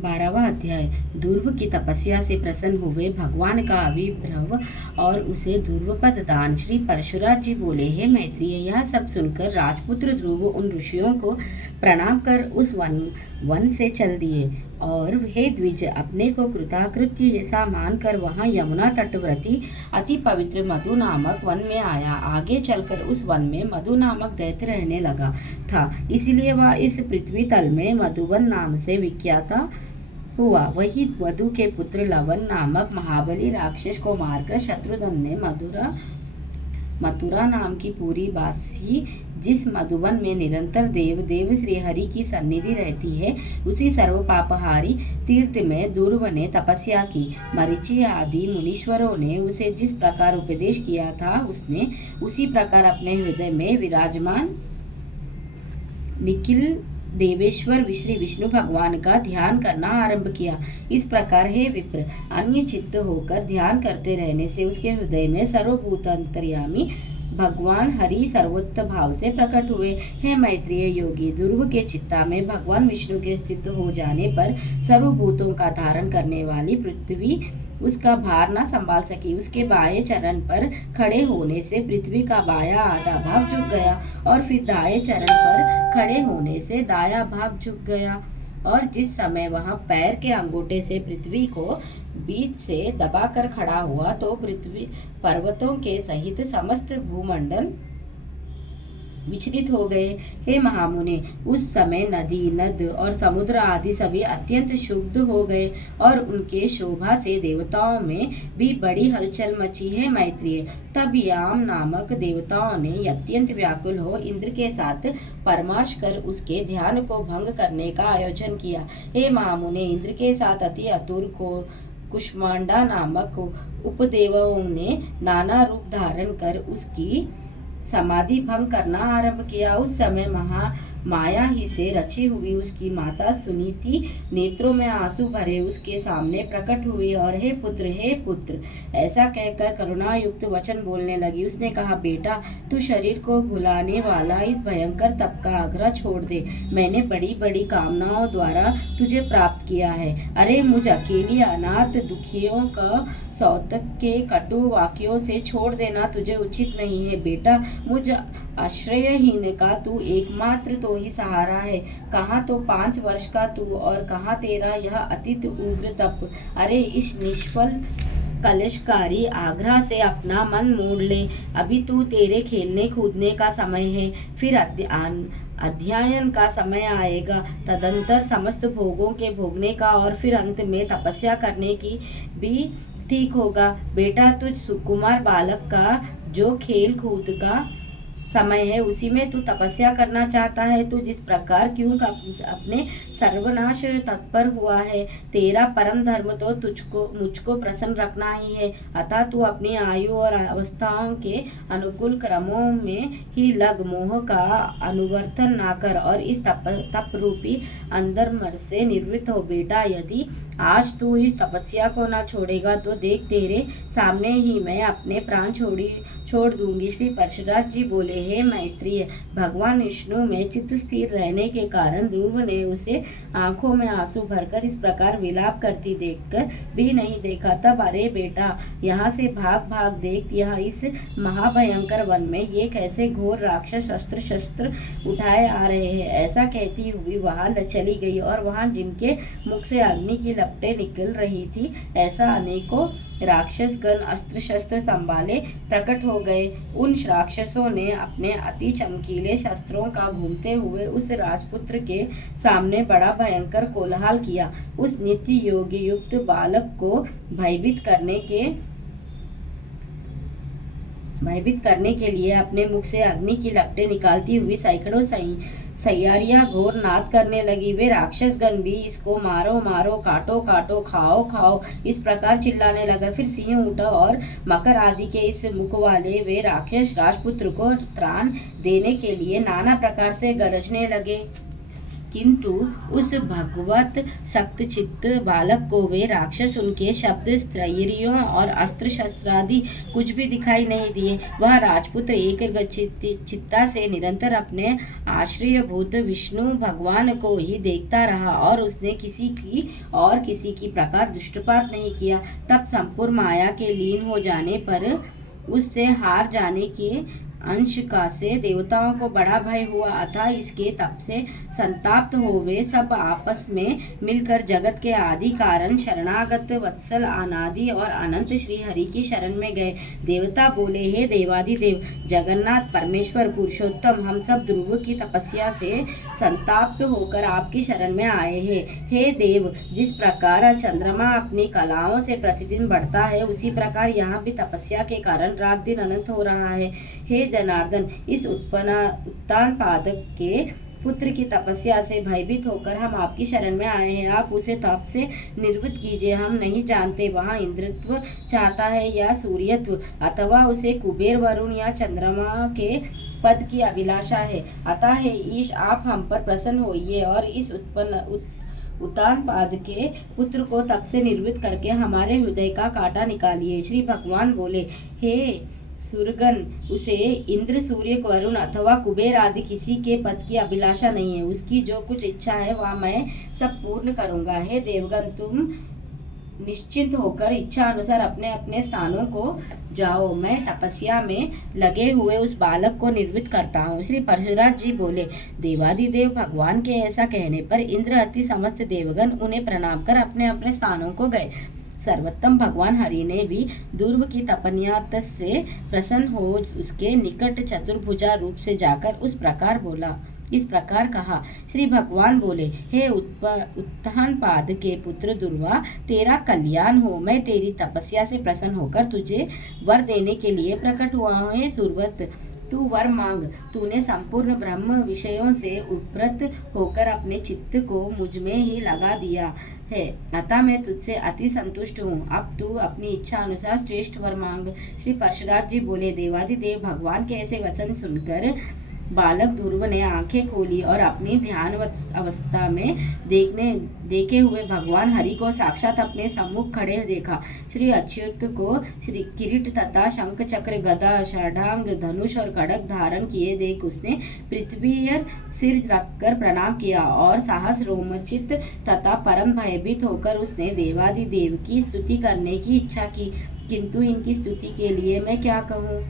12वां अध्याय। ध्रुव की तपस्या से प्रसन्न हुए भगवान का आविर्भाव और उसे ध्रुवपद दान। श्री परशुराम जी बोले, हे मैत्रेय, यह सब सुनकर राजपुत्र ध्रुव उन ऋषियों को प्रणाम कर उस वन से चल दिए और हे द्विज, अपने को कृताकृत्य सा मानकर वहाँ यमुना तटवर्ती अति पवित्र मधु नामक वन में आया। आगे चलकर उस वन में मधु नामक दैत्य रहने लगा था, इसलिए वह इस पृथ्वी तल में मधुवन नाम से विख्यात हुआ। वही मधु के पुत्र लवन नामक महाबली राक्षस को मारकर शत्रुघ्न ने मथुरा नाम की पूरी बासी, जिस मधुवन में निरंतर देव श्री हरि की सन्निधि रहती है, उसी सर्व पापहारी तीर्थ में ध्रुव ने तपस्या की। मरीचि आदि मुनीश्वरों ने उसे जिस प्रकार उपदेश किया था, उसने उसी प्रकार अपने हृदय में विराजमान निखिल देवेश्वर श्री विष्णु भगवान का ध्यान करना आरंभ किया। इस प्रकार हे विप्र, अन्य चित्त होकर ध्यान करते रहने से उसके हृदय में सर्वभूत अंतर्यामी भगवान हरि सर्वोत्त भाव से प्रकट हुए। हे मैत्रेय योगी, ध्रुव के चित्ता में भगवान विष्णु के स्थित हो जाने पर सर्वभूतों का धारण करने वाली पृथ्वी उसका भार न संभाल सकी। उसके बाएं चरण पर खड़े होने से पृथ्वी का बायां आधा भाग झुक गया और फिर दाएं चरण पर खड़े होने से दायां भाग झुक गया। और जिस समय वह पैर के अंगूठे से पृथ्वी को बीच से दबाकर खड़ा हुआ, तो पृथ्वी पर्वतों के सहित समस्त भूमंडल विचलित हो गए। हे महामुने, उस समय नदी, नद और समुद्र आदि सभी अत्यंत क्षुब्ध हो गए और उनके शोभा से देवताओं में भी बड़ी हलचल मची। है मैत्रेय, तब याम नामक देवताओं ने अत्यंत व्याकुल हो इंद्र के साथ परामर्श कर उसके ध्यान को भंग करने का आयोजन किया। हे महामुने, इंद्र के साथ अति आतुर को कुष्मांडा नामक उपदेवों ने नाना रूप धारण कर उसकी समाधि भंग करना आरंभ किया। उस समय माया ही से रची हुई उसकी माता सुनीति नेत्रों में आंसू भरे उसके सामने प्रकट हुई और हे पुत्र, ऐसा कहकर करुणायुक्त वचन बोलने लगी। उसने कहा, बेटा, तू शरीर को भुलाने वाला इस भयंकर तप का आग्रह छोड़ दे। मैंने बड़ी बड़ी कामनाओं द्वारा तुझे प्राप्त किया है। अरे मुझ अकेली अनाथ दुखियों का सौतक के कटु वाक्यों से छोड़ देना तुझे उचित नहीं है। बेटा, मुझ आश्रयहीन का तू एकमात्र तो ही सहारा है। कहाँ तो 5 वर्ष का तू और कहाँ तेरा यह अतीत उग्र तप। अरे इस निष्फल कलशकारी आग्रह से अपना मन मोड़ ले। अभी तू तेरे खेलने कूदने का समय है, फिर अध्ययन का समय आएगा, तदंतर समस्त भोगों के भोगने का और फिर अंत में तपस्या करने की भी ठीक होगा। बेटा, तुझ सुकुमार बालक का जो खेल कूद का समय है, उसी में तू तपस्या करना चाहता है। तू जिस प्रकार क्यों अपने सर्वनाश तत्पर हुआ है? तेरा परम धर्म तो मुझको प्रसन्न रखना ही है। अतः तू अपनी आयु और अवस्थाओं के अनुकूल क्रमों में ही लग, मोह का अनुवर्तन ना कर और इस तप रूपी अंधर्म से निवृत्त हो। बेटा, यदि आज तू इस तपस्या को न छोड़ेगा तो देख, तेरे सामने ही मैं अपने प्राण छोड़ दूंगी। श्री परशुराम जी बोले, हे मैत्रेय, भगवान विष्णु में चित्त स्थिर रहने के कारण ध्रुव ने उसे आंखों में आंसू भरकर इस प्रकार विलाप करती देखकर भी नहीं देखा। तब, अरे बेटा, यहाँ से भाग देख, यहाँ इस महाभयंकर वन में ये कैसे घोर राक्षस अस्त्र शस्त्र उठाए आ रहे हैं। ऐसा कहती हुई वहाँ चली गई और वहाँ जिनके मुख से अग्नि की लपटें निकल रही थी, ऐसा अनेकों राक्षसगण अस्त्र शस्त्र संभाले प्रकट हो गए। उन राक्षसों ने अपने अति चमकीले शस्त्रों का घूमते हुए उस राजपुत्र के सामने बड़ा भयंकर कोलाहल किया। उस नित्य योगी युक्त बालक को भयभीत करने के लिए अपने मुख से अग्नि की लपटें निकालती हुई सैकड़ों सैयारियां घोर नाद करने लगी। वे राक्षसगण भी इसको मारो मारो, काटो काटो, खाओ खाओ, इस प्रकार चिल्लाने लगा। फिर सिंह, ऊंट और मकर आदि के इस मुख वाले वे राक्षस राजपुत्र को त्राण देने के लिए नाना प्रकार से गरजने लगे। किंतु उस भगवत सक्त चित्त बालक को वे राक्षस उनके शब्द स्त्रियों और अस्त्र शस्त्रादि कुछ भी दिखाई नहीं दिए। वह राजपुत्र एक चित्ता से निरंतर अपने आश्रयभूत विष्णु भगवान को ही देखता रहा और उसने किसी की प्रकार दुष्टपात नहीं किया। तब संपूर्ण माया के लीन हो जाने पर उससे हार जाने के अंश का से देवताओं को बड़ा भय हुआ, अतः इसके तप से संताप्त हो वे सब आपस में मिलकर जगत के आदि कारण शरणागत वत्सल अनादि और अनंत श्री हरि की शरण में गए। देवता बोले, हे देवादिदेव जगन्नाथ परमेश्वर पुरुषोत्तम, हम सब ध्रुव की तपस्या से संताप्त होकर आपकी शरण में आए हैं। हे देव, जिस प्रकार चंद्रमा अपनी कलाओं से प्रतिदिन बढ़ता है, उसी प्रकार यहाँ भी तपस्या के कारण रात दिन अनंत हो रहा है। हे जनार्दन, इस उत्तान पादक के पुत्र की तपस्या से भयभीत होकर हम आपकी शरण में आए हैं। आप उसे तप से निर्वृत्त कीजिए। हम नहीं जानते वहाँ इंद्रत्व चाहता है या सूर्यत्व, अथवा उसे कुबेर वरुण या चंद्रमा के पद की अभिलाषा है। अतः हे ईश, आप हम पर प्रसन्न होइए और इस उत्तान पाद के पुत्र को तप से निर्वृत्त करके हमारे हृदय का कांटा निकालिए। श्री भगवान बोले, हे सुरगन, उसे इंद्र सूर्य वरुण अथवा कुबेर आदि किसी के पद की अभिलाषा नहीं है। उसकी जो कुछ इच्छा है वह मैं सब पूर्ण करूँगा। हे देवगण, तुम निश्चिंत होकर इच्छा अनुसार अपने अपने स्थानों को जाओ। मैं तपस्या में लगे हुए उस बालक को निर्वृत्त करता हूँ। श्री परशुराम जी बोले, देवादिदेव भगवान के ऐसा कहने पर इंद्र अति समस्त देवगण उन्हें प्रणाम कर अपने अपने स्थानों को गए। सर्वोत्तम भगवान हरि ने भी दुर्व की तपन्यात से प्रसन्न हो उसके निकट चतुर्भुजा रूप से जाकर इस प्रकार कहा। श्री भगवान बोले, हे उत्तान पाद के पुत्र दुर्वा, तेरा कल्याण हो। मैं तेरी तपस्या से प्रसन्न होकर तुझे वर देने के लिए प्रकट हुआ हूँ। हे सुरवत, तू वर मांग। तूने संपूर्ण ब्रह्म विषयों से उपरत होकर अपने चित्त को मुझ में ही लगा दिया है, अतः मैं तुझसे अति संतुष्ट हूँ। अब तू अपनी इच्छा अनुसार श्रेष्ठ वर मांग। श्री परशुराम जी बोले, देवादिदेव भगवान के ऐसे वचन सुनकर बालक ध्रुव ने आंखें खोली और अपनी ध्यान अवस्था में देखे हुए भगवान हरि को साक्षात अपने सम्मुख खड़े देखा। श्री अच्युत को श्री किरीट तथा शंख चक्र गदा षडांग धनुष और खड्ग धारण किए देख उसने पृथ्वी पर सिर रखकर प्रणाम किया और साहस रोमचित तथा परम भयभीत होकर उसने देवादिदेव की स्तुति करने की इच्छा की। किंतु इनकी स्तुति के लिए मैं क्या कहूँ?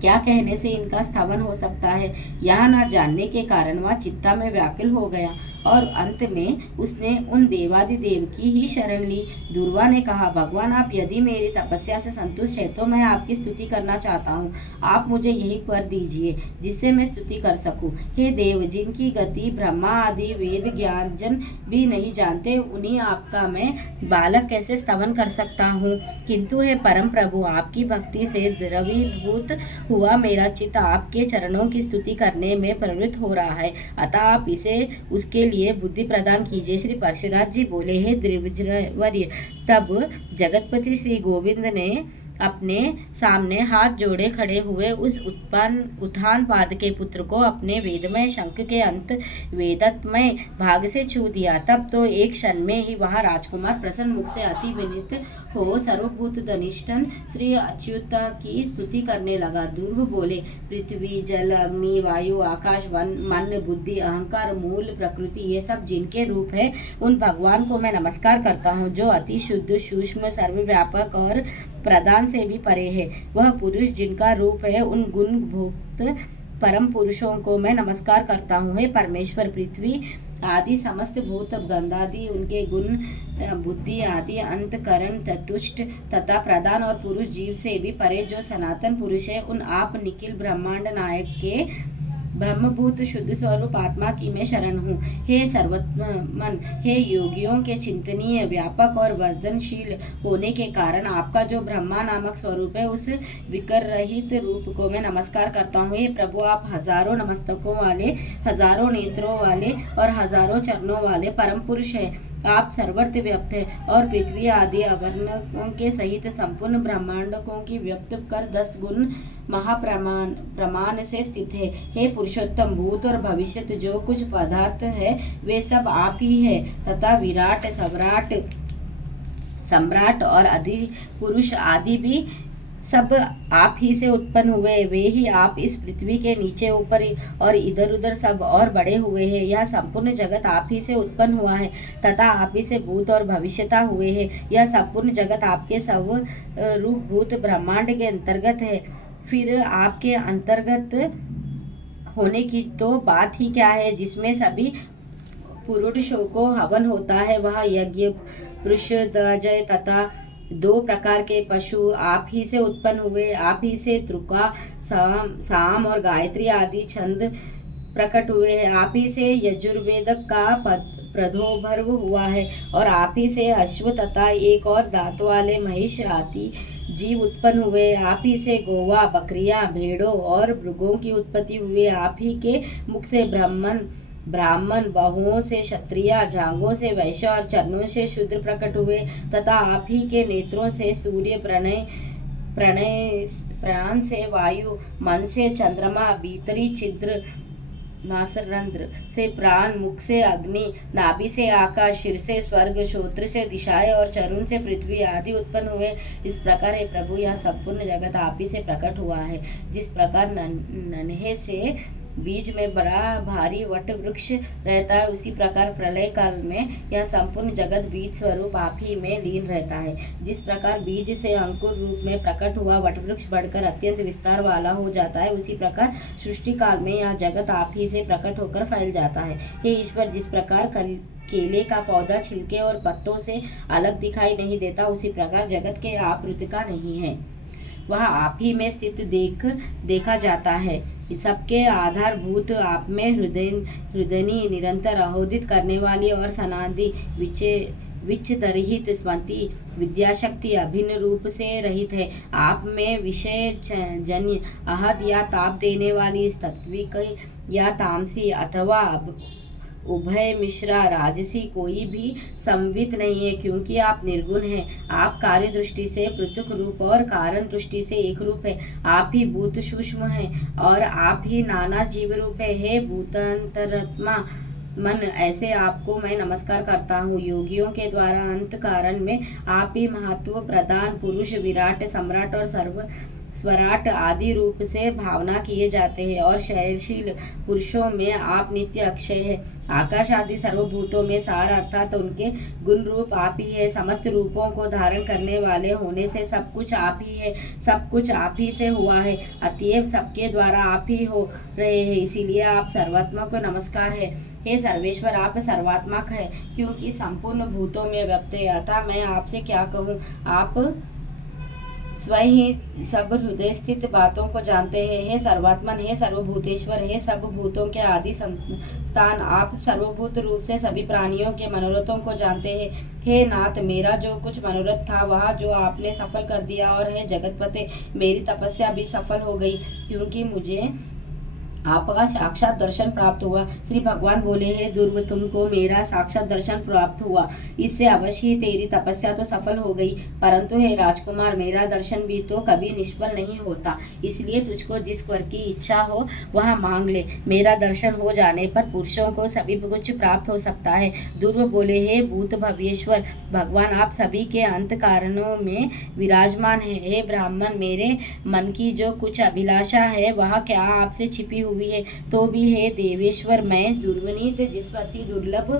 क्या कहने से इनका स्थावन हो सकता है? यह न जानने के कारण वह चित्ता में व्याकुल हो गया और अंत में उसने उन देवादिदेव की ही शरण ली। दुर्वा ने कहा, भगवान, आप यदि मेरी तपस्या से संतुष्ट है तो मैं आपकी स्तुति करना चाहता हूँ। आप मुझे यही वर दीजिए जिससे मैं स्तुति कर सकूँ। हे देव, जिनकी गति ब्रह्मा आदि वेद ज्ञानजन भी नहीं जानते, उन्हीं आपका मैं बालक कैसे स्तवन कर सकता हूँ? किंतु हे परम प्रभु, आपकी भक्ति से द्रवीभूत हुआ मेरा चित्त आपके चरणों की स्तुति करने में प्रवृत्त हो रहा है, अतः आप इसे उसके लिए बुद्धि प्रदान कीजिए। श्री परशुराम जी बोले, हे द्विजवर्य, तब जगतपति श्री गोविंद ने अपने सामने हाथ जोड़े खड़े हुए उस उत्थान पाद के पुत्र को अपने वेदमय शंख के अंत वेदत्मय भाग से छू दिया। तब तो एक क्षण में ही वह राजकुमार प्रसन्न मुख से अति विनीत हो सर्वभूत धनिष्ठन श्री अच्युत की स्तुति करने लगा। ध्रुव बोले, पृथ्वी जल अग्नि वायु आकाश वन मन बुद्धि अहंकार मूल प्रकृति, ये सब जिनके रूप है उन भगवान को मैं नमस्कार करता हूँ, जो अति शुद्ध सूक्ष्म सर्वव्यापक और प्रदान से भी परे है। वह पुरुष जिनका रूप है उन गुण भोक्त परम पुरुषों को मैं नमस्कार करता हूँ। हे परमेश्वर, पृथ्वी आदि समस्त भूत गंधादि उनके गुण बुद्धि आदि अंतकरण चतुष्ट तथा प्रधान और पुरुष जीव से भी परे जो सनातन पुरुष है, उन आप निखिल ब्रह्मांड नायक के ब्रह्मभूत शुद्ध स्वरूप आत्मा की मैं शरण हूँ। हे सर्वोत्तमन, हे योगियों के चिंतनीय व्यापक और वर्धनशील होने के कारण आपका जो ब्रह्मा नामक स्वरूप है, उस विकर रहित रूप को मैं नमस्कार करता हूँ। हे प्रभु, आप हजारों नमस्तकों वाले, हजारों नेत्रों वाले और हजारों चरणों वाले परम पुरुष है। आप सर्वत्र व्याप्त है और पृथ्वी आदि अवर्णकों के सहित संपूर्ण ब्रह्मांडों की व्याप्त कर 10 गुण प्रमाण से स्थित है। हे पुरुषोत्तम, भूत और भविष्यत जो कुछ पदार्थ है वे सब आप ही है तथा विराट, सम्राट और आदि पुरुष आदि भी सब आप ही से उत्पन्न हुए। वे ही आप इस पृथ्वी के नीचे, ऊपर और इधर उधर सब और बड़े हुए हैं। यह संपूर्ण जगत आप ही से उत्पन्न हुआ है तथा आप ही से भूत और भविष्यता हुए हैं। यह संपूर्ण जगत आपके स्वरूप भूत ब्रह्मांड के अंतर्गत है। फिर आपके अंतर्गत होने की तो बात ही क्या है, जिसमें सभी पुरुषों को हवन होता है। वह यज्ञ, पुरुष, दजय तथा 2 प्रकार के पशु आप ही से उत्पन्न हुए। आप ही से त्रुका, साम और गायत्री आदि छंद प्रकट हुए हैं। आप ही से यजुर्वेद का प्रदोभर्व हुआ है और आप ही से अश्व तथा एक और दांत वाले महिष आदि जीव उत्पन्न हुए। आप ही से गौवा, बकरियां, भेड़ों और मृगों की उत्पत्ति हुई। आप ही के मुख से ब्राह्मण, बहुओं से क्षत्रिय, जांघों से वैश्य और चरणों से शूद्र प्रकट हुए तथा आप ही के नेत्रों से सूर्य, प्राण से वायु, मन से चंद्रमा, भीतरी छिद्र नासरंध्र से प्राण, मुख से अग्नि, नाभि से आकाश, शिर से स्वर्ग, श्रोत्र से दिशाएं और चरण से पृथ्वी आदि उत्पन्न हुए। इस प्रकार हे प्रभु, यह संपूर्ण जगत आप ही से प्रकट हुआ है। जिस प्रकार नन्हे से बीज में बड़ा भारी वट वृक्ष रहता है, उसी प्रकार प्रलय काल में यह संपूर्ण जगत बीज स्वरूप आप ही में लीन रहता है। जिस प्रकार बीज से अंकुर रूप में प्रकट हुआ वट वृक्ष बढ़कर अत्यंत विस्तार वाला हो जाता है, उसी प्रकार सृष्टि काल में यह जगत आप ही से प्रकट होकर फैल जाता है। हे ईश्वर, जिस प्रकार केले का पौधा छिलके और पत्तों से अलग दिखाई नहीं देता, उसी प्रकार जगत के आकृति का नहीं है, वह आप ही में स्थित देखा जाता है। सबके आधारभूत आप में हृदयनी, निरंतर अहोदित करने वाली और सनादि विच्छिदरहित स्मृति विद्याशक्ति अभिन्न रूप से रहित है। आप में विषय जन्य आहत या ताप देने वाली सात्विक या तामसी अथवा उभय मिश्रा राजसी कोई भी संवित नहीं है, क्योंकि आप निर्गुण हैं। आप कार्य दृष्टि से पृथक रूप और कारण दृष्टि से एक रूप है। आप ही भूत सूक्ष्म हैं और आप ही नाना जीव रूप है। हे भूतांतरात्मा मन, ऐसे आपको मैं नमस्कार करता हूँ। योगियों के द्वारा अंत कारण में आप ही महत्व प्रधान पुरुष, विराट, सम्राट और स्वराट आदि रूप से भावना किए जाते हैं और शयनशील पुरुषों में आप नित्य अक्षय है। आकाश आदि सर्वभूतों में सार अर्थात उनके गुण रूप आप ही है। समस्त रूपों को धारण करने वाले होने से सब कुछ आप ही है, सब कुछ आप ही से हुआ है, अतएव सबके द्वारा आप ही हो रहे हैं, इसीलिए आप सर्वात्मा को नमस्कार है। हे सर्वेश्वर, आप सर्वात्मक है क्योंकि संपूर्ण भूतों में व्याप्त है, अतः मैं आपसे क्या कहूँ। आप स्वयं ही सब हृदय स्थित बातों को जानते हैं। हे सर्वात्मन, हे सर्वभूतेश्वर, हे सब भूतों के आदि स्थान, आप सर्वभूत रूप से सभी प्राणियों के मनोरथों को जानते हैं। हे नाथ, मेरा जो कुछ मनोरथ था वह जो आपने सफल कर दिया, और हे जगतपते, मेरी तपस्या भी सफल हो गई क्योंकि मुझे आपका साक्षात दर्शन प्राप्त हुआ। श्री भगवान बोले, हे दुर्व, तुमको मेरा साक्षात दर्शन प्राप्त हुआ, इससे अवश्य ही तेरी तपस्या तो सफल हो गई, परंतु हे राजकुमार, मेरा दर्शन भी तो कभी निष्फल नहीं होता, इसलिए तुझको जिस वर की इच्छा हो वह मांग ले। मेरा दर्शन हो जाने पर पुरुषों को सभी कुछ प्राप्त हो सकता है। दुर्व बोले, हे भूत भव्येश्वर भगवान, आप सभी के अंत कारणों में विराजमान है। हे ब्राह्मण, मेरे मन की जो कुछ अभिलाषा है वह क्या आपसे छिपी हुई है, तो भी हे देवेश्वर, मैं दुर्वनीत जिस अति दुर्लभ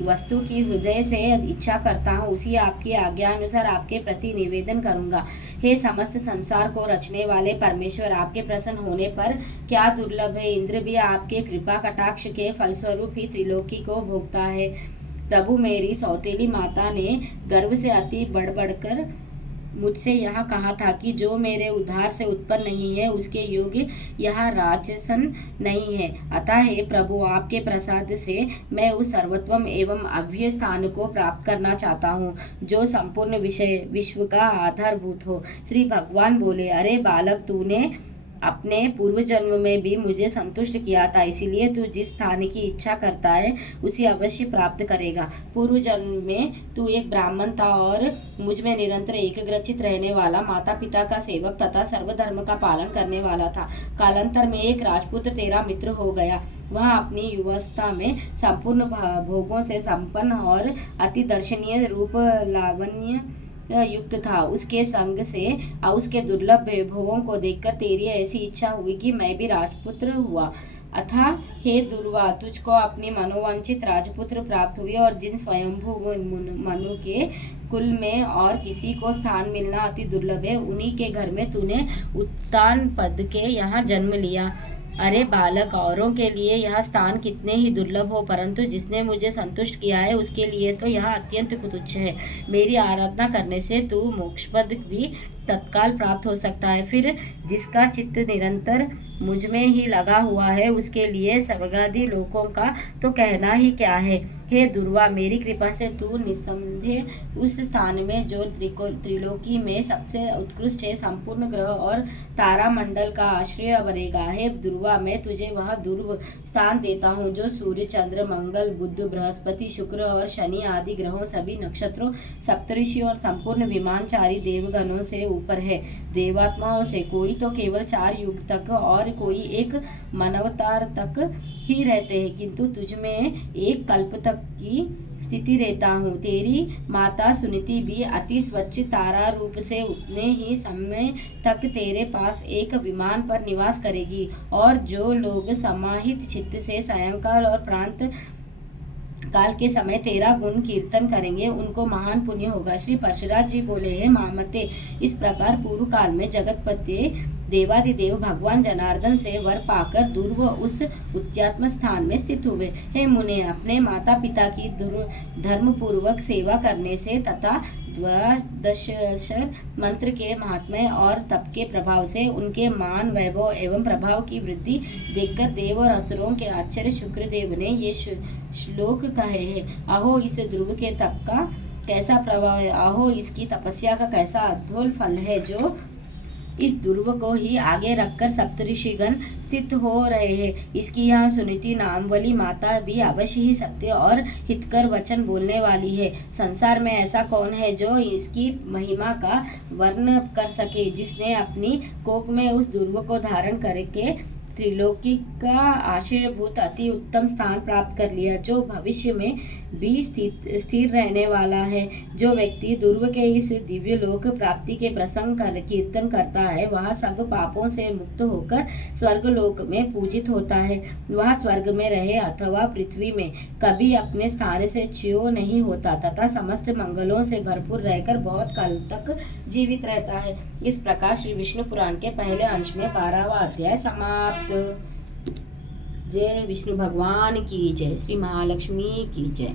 वस्तु की हृदय से इच्छा करता हूँ उसी आपकी आज्ञा अनुसार आपके प्रति निवेदन करूँगा। हे समस्त संसार को रचने वाले परमेश्वर, आपके प्रसन्न होने पर क्या दुर्लभ है। इंद्र भी आपके कृपा कटाक्ष के फलस्वरूप ही त्रिलोकी को भोगता है। प्रभु, मेरी सौतेली माता ने गर्व से अति बढ़कर मुझसे यह कहा था कि जो मेरे उद्धार से उत्पन्न नहीं है उसके योग्य यह राजसन नहीं है। अतः हे प्रभु, आपके प्रसाद से मैं उस सर्वोत्तम एवं अव्यय स्थान को प्राप्त करना चाहता हूँ जो संपूर्ण विश्व का आधारभूत हो। श्री भगवान बोले, अरे बालक, तूने अपने पूर्व जन्म में भी मुझे संतुष्ट किया था, इसीलिए तू जिस स्थान की इच्छा करता है उसे अवश्य प्राप्त करेगा। पूर्व जन्म में तू एक ब्राह्मण था और मुझ में निरंतर एकग्रचित रहने वाला, माता पिता का सेवक तथा सर्वधर्म का पालन करने वाला था। कालांतर में एक राजपुत्र तेरा मित्र हो गया। वह अपनी युवावस्था में संपूर्ण भोगों से संपन्न और अति दर्शनीय रूप लावण्य युक्त था। उसके संग से उसके दुर्लभ वैभवों को देखकर तेरी ऐसी इच्छा हुई कि मैं भी राजपुत्र हुआ। अतः हे दुर्वा, तुझको अपनी मनोवांछित राजपुत्र प्राप्त हुई और जिन स्वयंभू मनु के कुल में और किसी को स्थान मिलना अति दुर्लभ है, उन्हीं के घर में तूने उत्तान पद के यहाँ जन्म लिया। अरे बालक, औरों के लिए यह स्थान कितने ही दुर्लभ हो, परंतु जिसने मुझे संतुष्ट किया है उसके लिए तो यह अत्यंत तुच्छ है। मेरी आराधना करने से तू मोक्षपद भी तत्काल प्राप्त हो सकता है। फिर जिसका चित्त निरंतर मुझ में ही लगा हुआ है उसके लिए स्वर्गादि लोकों का तो कहना ही क्या है। हे दुर्वा, मेरी कृपा से तू निस्संदेह उस स्थान में जो त्रिलोकी में सबसे उत्कृष्ट है, संपूर्ण ग्रह और तारामंडल का आश्रय बनेगा। हे दुर्वा, मैं तुझे वह दुर्व स्थान देता हूँ जो सूर्य, चंद्र, मंगल, बुध, बृहस्पति, शुक्र और शनि आदि ग्रहों, सभी नक्षत्रों, सप्तऋषि और संपूर्ण विमानचारी देवगणों से ऊपर है। देवात्माओं से कोई तो केवल 4 युग तक और कोई एक मनवतार तक ही रहते हैं, किंतु तुझ में 1 कल्प तक की स्थिति रहता हूँ। तेरी माता सुनीति भी अति स्वच्छ तारा रूप से उतने ही समय तक तेरे पास एक विमान पर निवास करेगी, और जो लोग समाहित चित्त से सायंकाल और प्रांत काल के समय तेरा गुण कीर्तन करेंगे उनको महान पुण्य होगा। श्री परशुराज जी बोले, हे मामते, इस प्रकार पूर्व काल में जगतपति देवादिदेव भगवान जनार्दन से वर पाकर दुर्व उस उत्यात्म स्थान में स्थित हुए। हे मुने, अपने माता पिता की धर्मपूर्वक सेवा करने से तथा द्वादशाक्षर मंत्र के महात्म्य और तप के प्रभाव से उनके मान, वैभव एवं प्रभाव की वृद्धि देखकर देव और असुरों के आचार्य शुक्रदेव ने ये श्लोक कहे हैं। अहो, इस ध्रुव के तप का कैसा प्रभाव है, अहो इसकी तपस्या का कैसा अद्भुत फल है, जो इस ध्रुव को ही आगे रखकर सप्तऋषिगण स्थित हो रहे हैं। इसकी यहाँ सुनीति नामवली माता भी अवश्य ही सत्य और हितकर वचन बोलने वाली है। संसार में ऐसा कौन है जो इसकी महिमा का वर्णन कर सके, जिसने अपनी कोख में उस ध्रुव को धारण करके त्रिलोकी का आश्रयभूत अति उत्तम स्थान प्राप्त कर लिया, जो भविष्य में भी स्थिर रहने वाला है। जो व्यक्ति ध्रुव के इस दिव्य लोक प्राप्ति के प्रसंग कीर्तन करता है, वह सब पापों से मुक्त होकर स्वर्ग लोक में पूजित होता है। वह स्वर्ग में रहे अथवा पृथ्वी में कभी अपने स्थान से च्युत नहीं होता तथा समस्त मंगलों से भरपूर रहकर बहुत काल तक जीवित रहता है। इस प्रकार श्री विष्णु पुराण के पहले अंश में 12वां अध्याय समाप्त। जय विष्णु भगवान की जय। श्री महालक्ष्मी की जय।